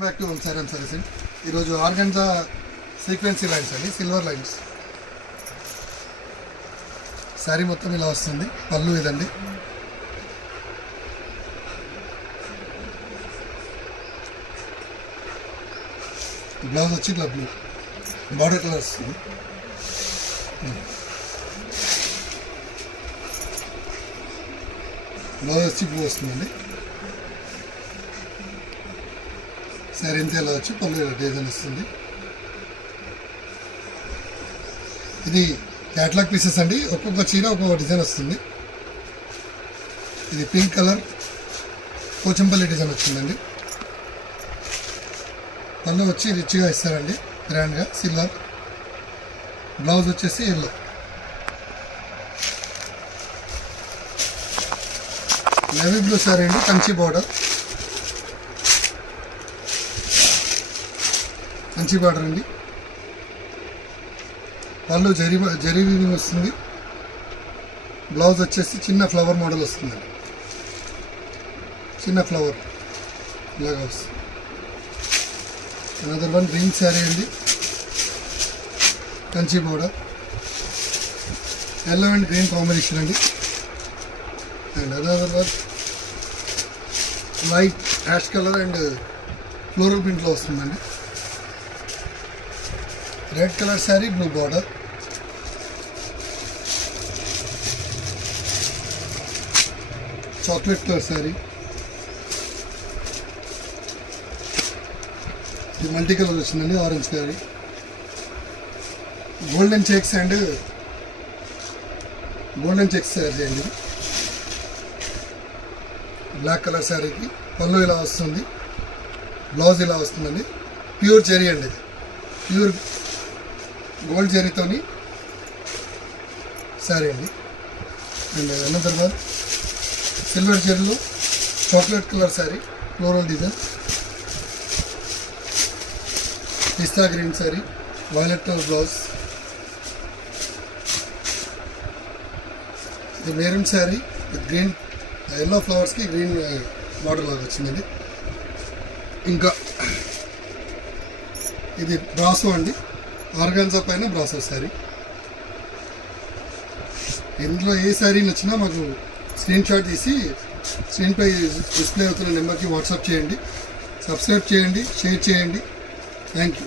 Back to sorry servicing. ఈరోజు ఆర్గంజా సీక్వెన్సీ లైన్స్ అండి, సిల్వర్ లైన్స్. శారీ మొత్తం ఇలా వస్తుంది. పళ్ళు ఇదండి. బ్లౌజ్ వచ్చి ఇట్లా బ్లూ బార్డర్ కలర్ వస్తుంది. బ్లౌజ్ వచ్చి బ్లూ వస్తుందండి. శారీ ఎంత ఎలా వచ్చి పళ్ళు డిజైన్ వస్తుంది. ఇది క్యాట్లాగ్ పీసెస్ అండి. ఒక్కొక్క చీర ఒక్కొక్క డిజైన్ వస్తుంది. ఇది పింక్ కలర్ పోచంపల్లి డిజైన్ వచ్చిందండి. పళ్ళు వచ్చి రిచ్గా ఇస్తారండి, గ్రాండ్గా సిల్వర్. బ్లౌజ్ వచ్చేసి ఎల్లో. నేవీ బ్లూ శారీ అండి, కంచి బార్డర్. కంచి బార్డర్ అండి. పళ్ళు జరీ వీవింగ్ వస్తుంది. బ్లౌజ్ వచ్చేసి చిన్న ఫ్లవర్ మోడల్ వస్తుందండి. చిన్న ఫ్లవర్ ఇలాగా వస్తుంది. అనదర్ వన్ గ్రీన్ శారీ అండి, Kanchi border. Yellow and green combination అండి. And another one light ash colour and floral ప్రింట్లో వస్తుందండి. Red colour sari, blue border. Chocolate colour sari. ఇది మల్టీ కలర్ వచ్చిందండి, orange sari. Golden checks and golden checks sari అండి. బ్లాక్ కలర్ శారీకి పళ్ళు ఇలా వస్తుంది. బ్లౌజ్ ఇలా వస్తుందండి. ప్యూర్ జెరీ అండి, ఇది ప్యూర్ గోల్డ్ జరీతోని శారీ అండి. అండ్ అనదర్ వన్ సిల్వర్ జరీలో chocolate colour sari, floral design. Pista green sari, violet colour blouse. ఇది maroon sari with green yellow ఫ్లవర్స్కి గ్రీన్ బార్డర్ లాగా వచ్చిందండి. ఇంకా ఇది బ్రాసో అండి, ఆర్గాన్జా పైన బ్రాసో శారీ. ఇందులో ఏ శారీ నచ్చినా మాకు స్క్రీన్ షాట్ తీసి స్క్రీన్పై డిస్ప్లే అవుతున్న నెంబర్కి వాట్సాప్ చేయండి. సబ్స్క్రైబ్ చేయండి, షేర్ చేయండి. Thank you.